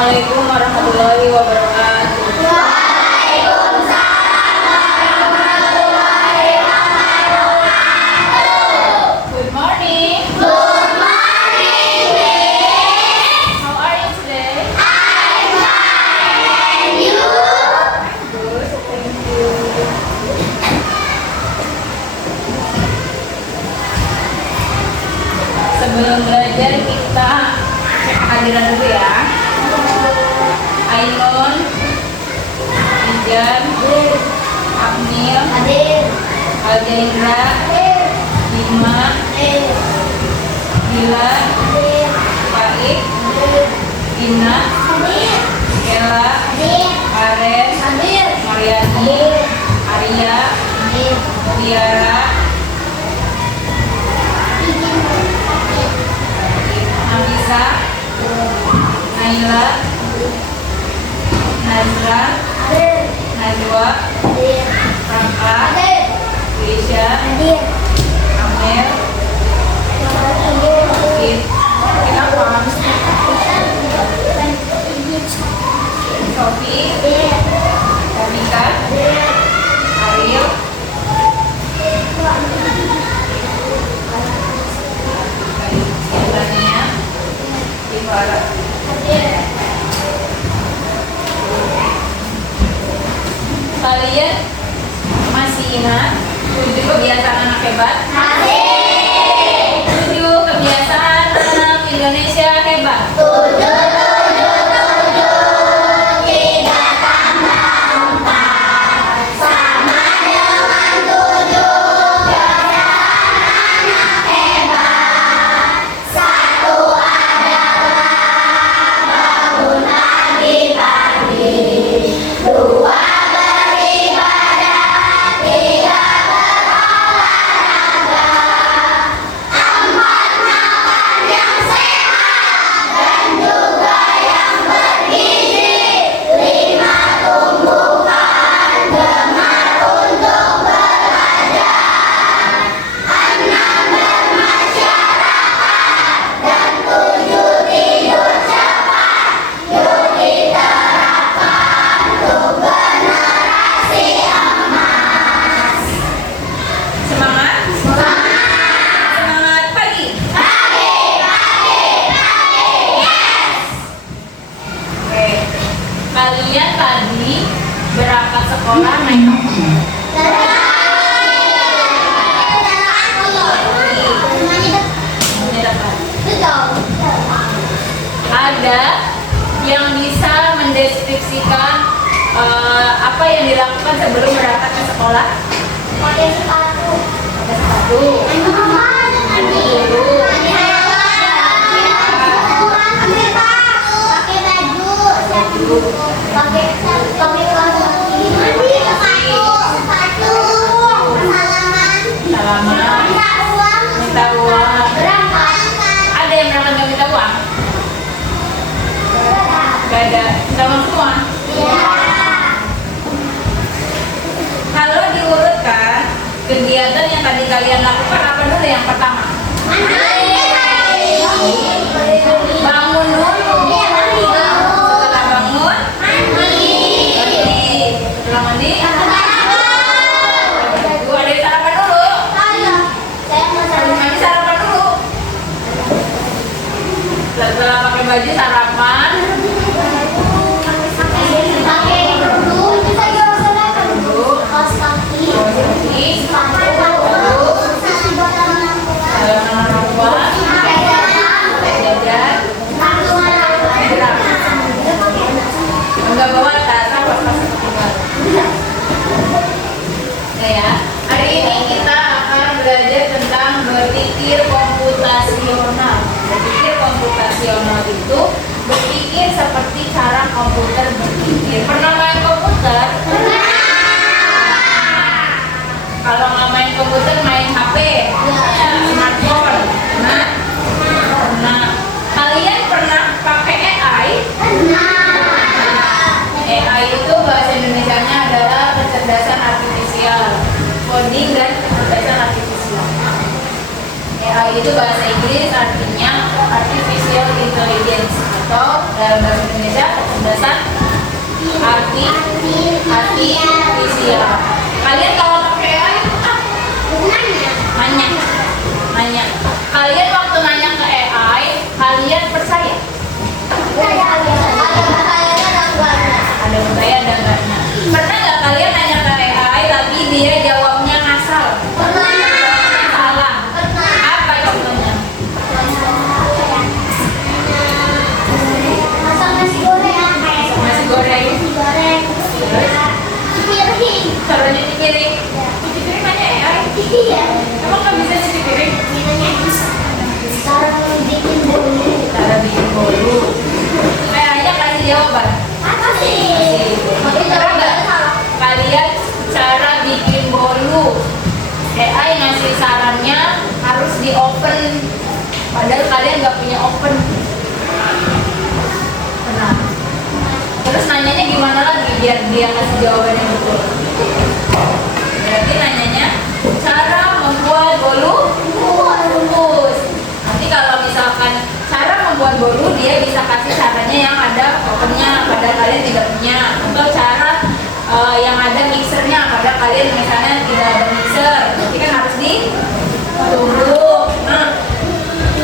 Assalamualaikum warahmatullahi wabarakatuh. Good morning. Good morning, Miss. How are you today? I'm fine, and you? Good, thank you. Sebelum belajar kita cek kehadiran dulu ya. Ainun, Ijan, Abnil, Hadir. Aljaindra, Hadir. Bima, Hadir. Bila, Hadir. Faik, Hadir. Ina, Hadir. Ella, Hadir. Aren, Hadir. Mariani, Arya, Hadir. Tiara, Nafisa, Naila, Nazra, Hadir. Najwa, Hadir. Raka, Hadir. Lisha, Hadir. Amel, kita paham Sofi, Kamika, Ariel, Tania, Ivara. Kalian masih ingat 7 kebiasaan anak hebat? Hadir. 7 kebiasaan anak Indonesia hebat. Tujuh, tujuh, tujuh, tiga tambah empat sama dengan tujuh. Kebiasaan anak hebat. Satu adalah bangun pagi-pagi. Dua beribadah. Tiga berolahraga. Empat makan yang sehat dan juga yang bergizi. Lima tumbuhkan gemar untuk belajar. Enam bermasyarakat dan tujuh tidur cepat. Yuk diterapkan untuk generasi emas. Semangat, Semangat. semangat pagi. Pagi, pagi, pagi. Yes. Oke, kalian tadi berangkat sekolah naik apa? Ada yang bisa mendeskripsikan apa yang dilakukan sebelum berangkat ke sekolah? Pakai sepatu. Pakai sepatu. Salaman, minta uang. Ada yang berangkat nggak minta uang? Gak ada. Minta uang semua. Kalau diurutkan kegiatan yang tadi kalian lakukan apa dulu yang pertama? Bangun dulu. Setelah bangun, mandi. Setelah mandi, Bu, ada yang sarapan dulu. Mandi sarapan dulu. Setelah pakai baju sarapan, jalan orang tua, jajan, enggak bawa tas, apa pas keluar. Nah ya, hari ini kita akan belajar tentang berpikir komputasional. Berpikir komputasional itu berpikir seperti cara komputer berpikir. Pernah main komputer? Kalau nggak main komputer, main HP, smartphone. Nah, kalian pernah pakai AI? AI itu bahasa Indonesianya adalah kecerdasan artifisial, coding dan kecerdasan artifisial. AI itu bahasa Inggris artinya artificial intelligence. atau dalam bahasa Indonesia kecerdasan artifisial. Kalian kalau pakai AI itu nanya. Kalian waktu nanya ke AI, kalian percaya? Ada percaya ada enggaknya. Pernah nggak kalian nanya ke AI tapi dia jawabnya ngasal? Salah. Apa contohnya? Nasi goreng. Cara nyuci piring. Nyuci piring nanya AI. Emang nggak bisa nyuci piring? Cara bikin bolu. AI-nya kasih jawaban. Coba nggak kalian cara bikin bolu? AI ngasih sarannya harus di oven. Padahal kalian nggak punya oven. Nah, terus nanyanya gimana lagi biar dia kasih jawabannya betul? Berarti nanyanya cara membuat bolu kukus. Nanti kalau misalkan cara membuat bolu, dia bisa kasih caranya yang ada ovennya padahal kalian tidak punya, atau cara yang ada mixernya padahal kalian misalnya tidak ada mixer. Berarti kan harus ditumbuk. Nah,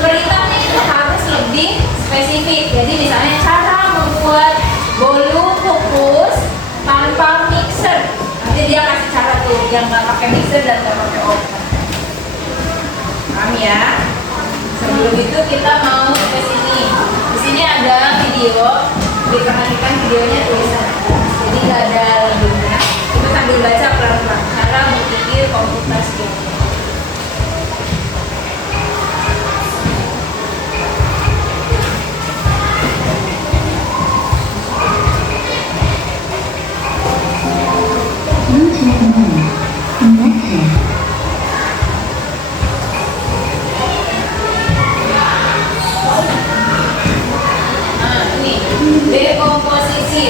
perintahnya itu harus lebih spesifik. Jadi misalnya cara membuat bolu kukus tanpa mixer. Nanti dia kasih cara tuh yang nggak pakai mixer dan nggak pakai oven. Paham ya? Sebelum itu kita mau ke sini. Di sini ada video. Diperhatikan videonya tulisan. Jadi nggak ada lagunya. Kita sambil baca pelan-pelan. Cara berpikir komputasi.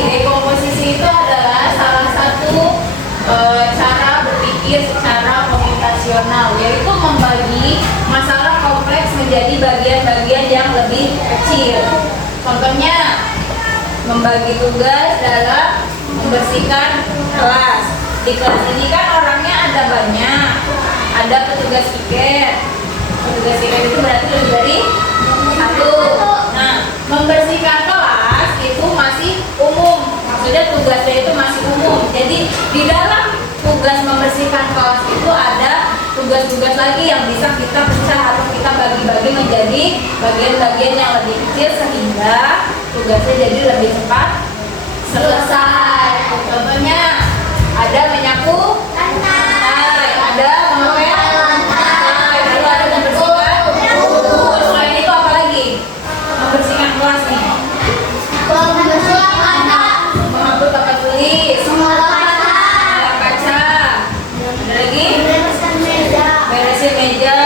Dekomposisi itu adalah salah satu cara berpikir secara komputasional, yaitu membagi masalah kompleks menjadi bagian-bagian yang lebih kecil. Contohnya, membagi tugas dalam membersihkan kelas. Di kelas ini kan orangnya ada banyak, ada petugas tiket. Petugas tiket itu berarti lebih dari satu. Nah, membersihkan kelas itu masih umum, maksudnya tugasnya itu masih umum. Jadi di dalam tugas membersihkan kelas itu ada tugas-tugas lagi yang bisa kita pecah atau kita bagi-bagi menjadi bagian-bagian yang lebih kecil sehingga tugasnya jadi lebih cepat selesai. Contohnya ada menyapu lantai, ada mengepel lantai, lalu ada membersihkan buku. Selain itu apa lagi? Membersihkan kelas nih. Menghapus papan tulis, menolak kaca. Ada lagi? Beresin meja.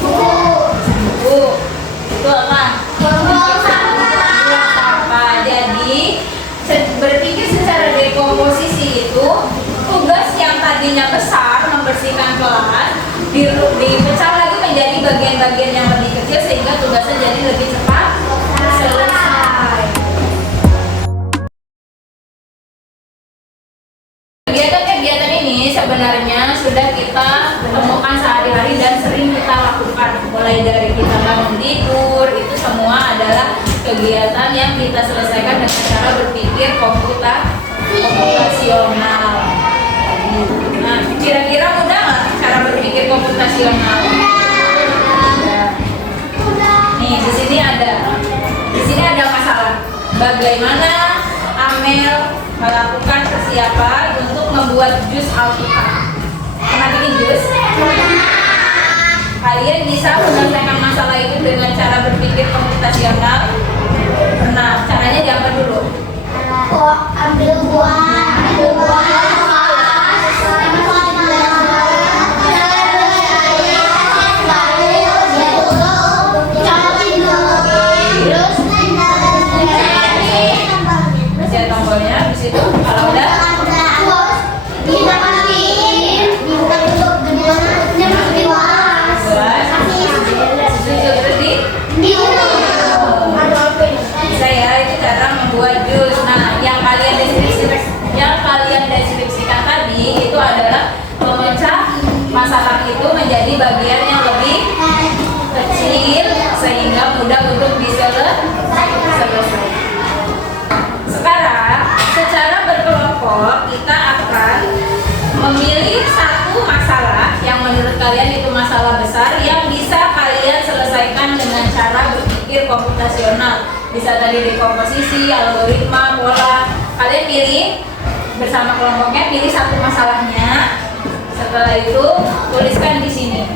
Buku. Itu apa? Jadi berpikir secara dekomposisi itu tugas yang tadinya besar membersihkan kelas dipecah lagi menjadi bagian-bagian yang lebih kecil sehingga tugasnya jadi lebih cepat selesai. Kegiatan ini sebenarnya sudah kita temukan sehari-hari dan sering kita lakukan. Mulai dari kita bangun tidur, itu semua adalah kegiatan yang kita selesaikan dengan cara berpikir komputasional. Nah, kira-kira mudah nggak cara berpikir komputasional? Nih, di sini ada masalah. Bagaimana Amel melakukan persiapan untuk membuat jus alpukat? Pernah bikin jus? Kalian bisa menyelesaikan masalah itu dengan cara berpikir komputasional? Pernah. Caranya diapa dulu? Ambil buah. Pencet tombolnya, habis itu kalau udah Terus kita masukin kalian itu masalah besar yang bisa kalian selesaikan dengan cara berpikir komputasional. Bisa tadi dekomposisi, algoritma, pola. Kalian pilih bersama kelompoknya, pilih satu masalahnya. Setelah itu tuliskan di sini.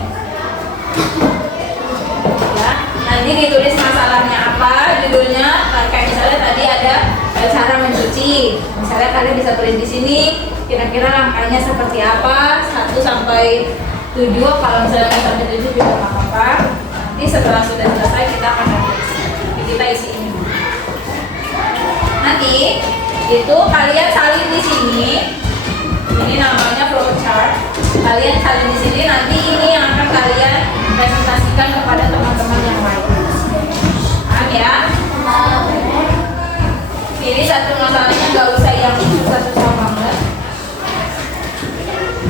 Ya, nanti ditulis masalahnya apa, judulnya. Kayak misalnya tadi ada cara mencuci. Misalnya kalian bisa tulis di sini. Kira-kira langkahnya seperti apa? 1 sampai 7. Kalau misalnya nggak sampai 7 juga nggak apa-apa. Nanti setelah sudah selesai kita akan tulis. Kita isi ini. Nanti itu kalian salin di sini. Ini namanya flowchart. Kalian salin di sini. Nanti ini yang akan kalian presentasikan kepada teman-teman yang lain. Paham ya? Ini satu masalahnya nggak usah yang susah-susah banget.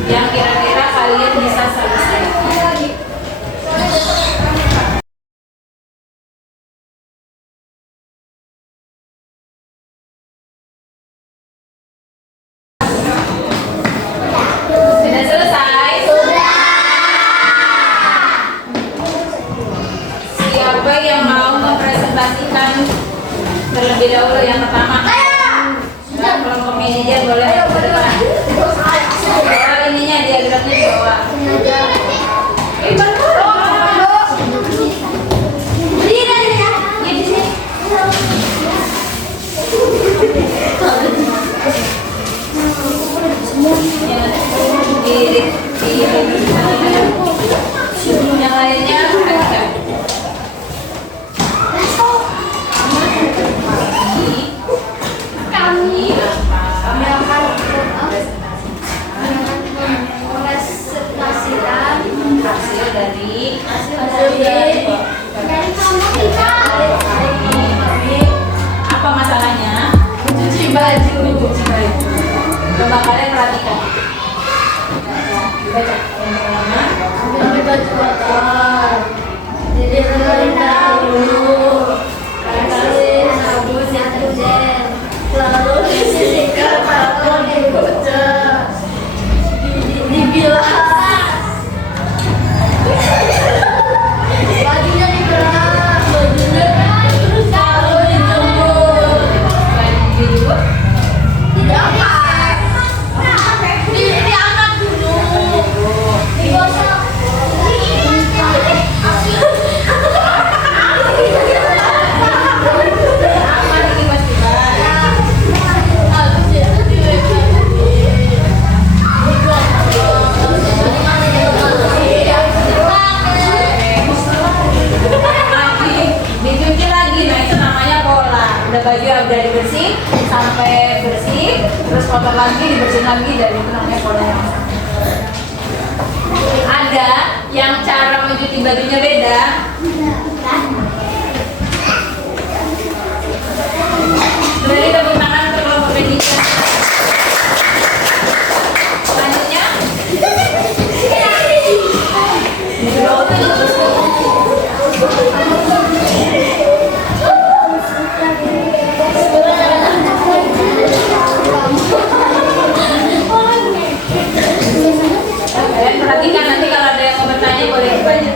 Yang kira-kira kalian bisa selesaikan. Sudah selesai? Siapa yang mau mempresentasikan terlebih dahulu yang pertama? Dan kelompok manajer boleh ke depan. Bawah ininya diagramnya di bawah. Yang lainnya ada. Kami akan presentasikan hasil dari apa masalahnya? Mencuci baju. Coba kalian perhatikan. Baca yang pertama. Ambil baju kotor. Jadi rendam dulu. Kasih sabun atau gel. Lalu disisihkan atau digocek. Dibilas. Bajunya dibilas. Terus kalau dijemur. Dijemur? Diangkat dulu. Digosok. Dicuci lagi, nah itu namanya pola. Udah baju yang udah dibersih sampai bersih, terus kotor lagi, dibersihin lagi, dan itu namanya pola yang sama. Ada yang cara mencuci bajunya beda. Beri tepuk tangan untuk kelompok pendidikan. Selanjutnya, kalian perhatikan, nanti kalau ada yang mau bertanya boleh bertanya.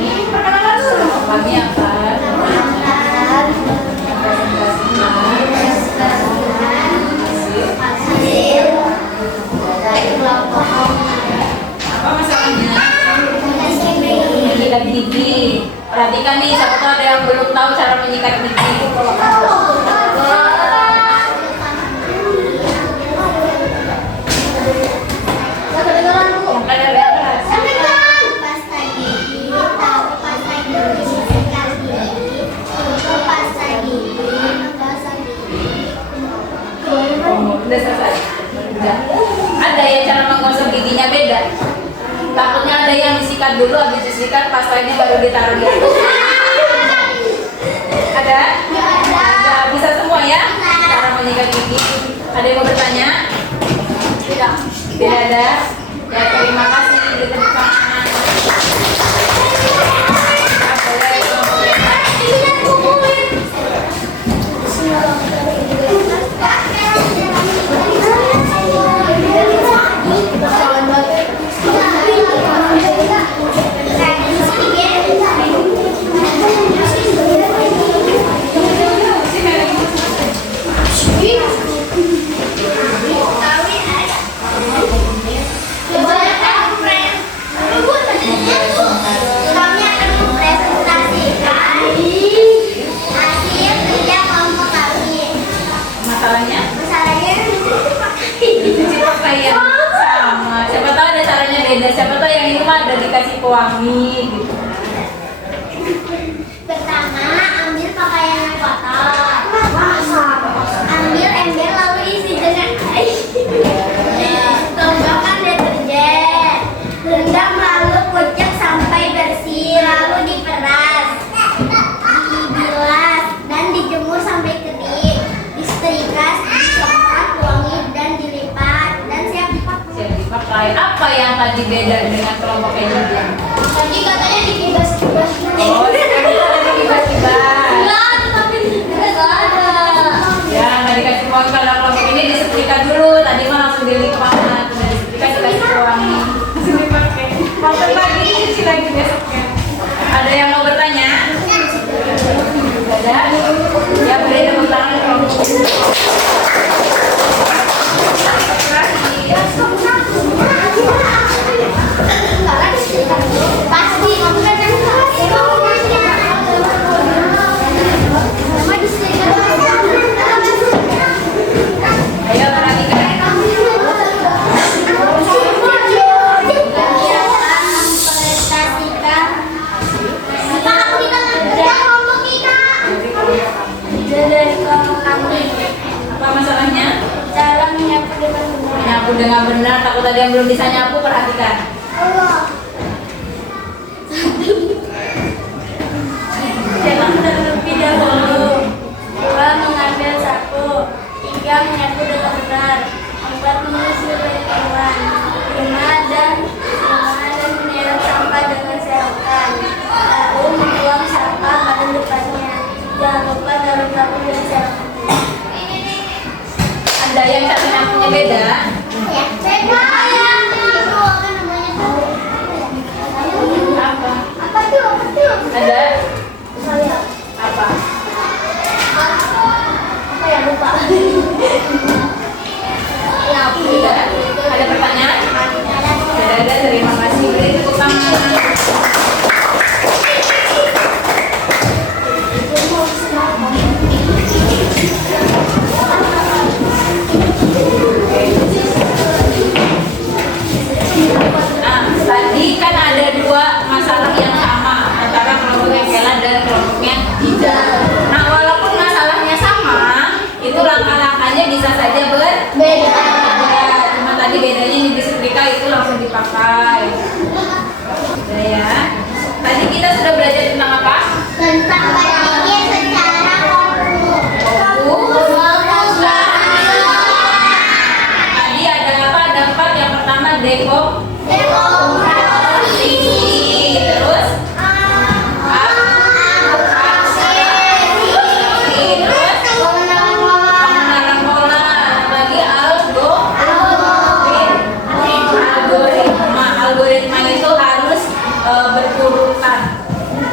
Ini perkenalan dulu. Kami akan apa masalahnya? Menyikat gigi. Perhatikan nih, siapa tahu ada yang belum tahu cara menyikat gigi. Udah selesai. Udah. Ada yang cara menggosok giginya beda. Takutnya ada yang disikat dulu, habis disikat pastanya baru ditaruh di atas. Ada? Ada. Bisa semua ya? Cara menyikat gigi. Ada yang mau bertanya? Tidak. Tidak ada. Ya, terima kasih. Beri tepuk tangan. Boleh. pewangi gitu. Pertama, ambil pakaian yang kotor. Ambil ember lalu isi dengan air. Tambahkan deterjen. Rendam lalu kucek sampai bersih, lalu diperas, dibilas, dan dijemur sampai kering. Disetrika, disemprot, wangi, dan dilipat, dan siap dipakai. Siap dipakai. Apa yang tadi beda dengan kelompok yang lain? Tadi katanya dikibas-kibas dulu. Oh, sekarang ada kibas-kibas. Enggak, tapi enggak ada. Ya, nggak dikasih pewangi. Kalau kelompok ini disetrika dulu. Tadi mah langsung dilipat. Udah disetrika dikasih pewangi. Langsung dipakai. Pasal lagi dicuci lagi besoknya. Ada yang mau bertanya? Ada? Ya, boleh tepuk tangan kelompok. Pasti kamu kan Ayo perhatikan. Apa masalahnya? cara menyapu dengan benar. Nyapu dengan benar. Takut ada yang belum bisa nyapu, perhatikan. Jangan terlebih dahulu. 2. Mengambil sapu. 3. Menyapu dengan benar. 4. Menyisir lingkungan. 5. Dan menyeret sampah dengan selokan. Lalu membuang sampah pada depannya. Jangan lupa taruh sapu dan selokan. Ada yang cara nyapunya beda? Ya, beda ya. Itu apa namanya? Apa? Apa tuh? Apa tuh? Ada? Saya. Apa? Apa ya, lupa. Ya, Tidak. Ada pertanyaan? Tidak ada. Terima kasih. Beri tepuk tangan. Nah, tadi kan ada dua masalah yang sama antara kelompok yang Kela dan kelompoknya Ida. Nah, walaupun masalahnya sama, itu langkah-langkahnya bisa saja berbeda. Cuma tadi bedanya ini disetrika itu langsung dipakai. Udah ya. Tadi kita sudah belajar tentang apa? Tentang berpikir secara Fokus. Tadi ada apa? Ada 4. Yang pertama dekomposisi. Terus pengenalan pola. Lagi algoritma itu harus berurutan.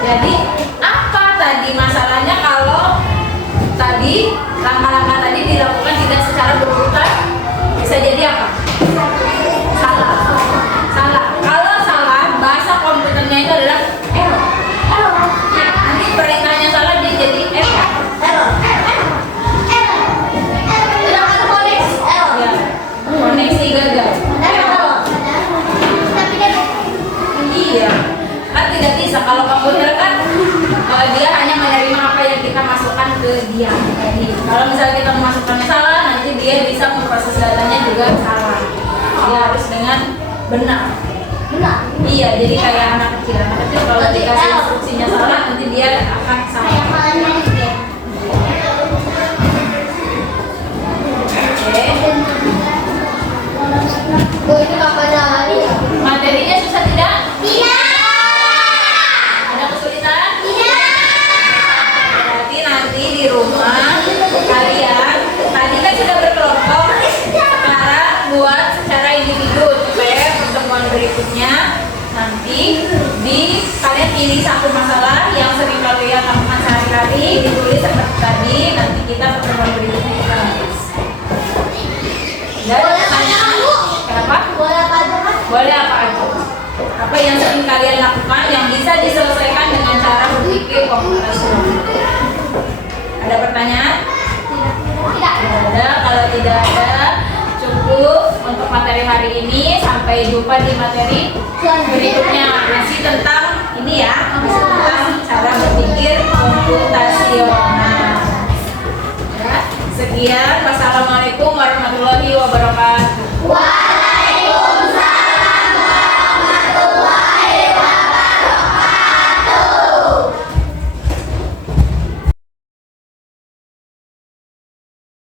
Jadi apa tadi masalahnya kalau tadi langkah-langkah tadi dilakukan tidak secara berurutan? Bisa jadi apa? Salah. Kalau salah, bahasa komputernya itu adalah error. Nanti perintahnya salah dia jadi error. Ya, koneksi gagal. Iya, kan tidak bisa. Kalau komputer kan dia hanya menerima apa yang kita masukkan ke dia. Jadi kalau misalnya kita memasukkan salah, nanti dia bisa memproses datanya juga salah. Dia harus dengan benar. Iya, jadi kayak anak kecil. Anak kecil kalau dikasih instruksinya salah, nanti dia akan salah. Oke. Materinya susah tidak? Ada kesulitan? Berarti nanti di rumah kalian tadi kan sudah berkelompok, sekarang buat secara individu supaya pertemuan berikutnya nanti kalian pilih satu masalah yang sering kalian lakukan sehari-hari, ditulis seperti tadi. Nanti kita pertemuan berikutnya kita tulis. Dan pertanyaan kenapa? Boleh apa aja. Apa yang sering kalian lakukan yang bisa diselesaikan dengan cara berpikir komputasional. Ada pertanyaan? Tidak ada. Kalau tidak ada, cukup untuk materi hari ini. Sampai jumpa di materi berikutnya. Masih tentang ini ya, masih tentang cara berpikir komputasional. Ya, sekian. Wassalamualaikum warahmatullahi wabarakatuh.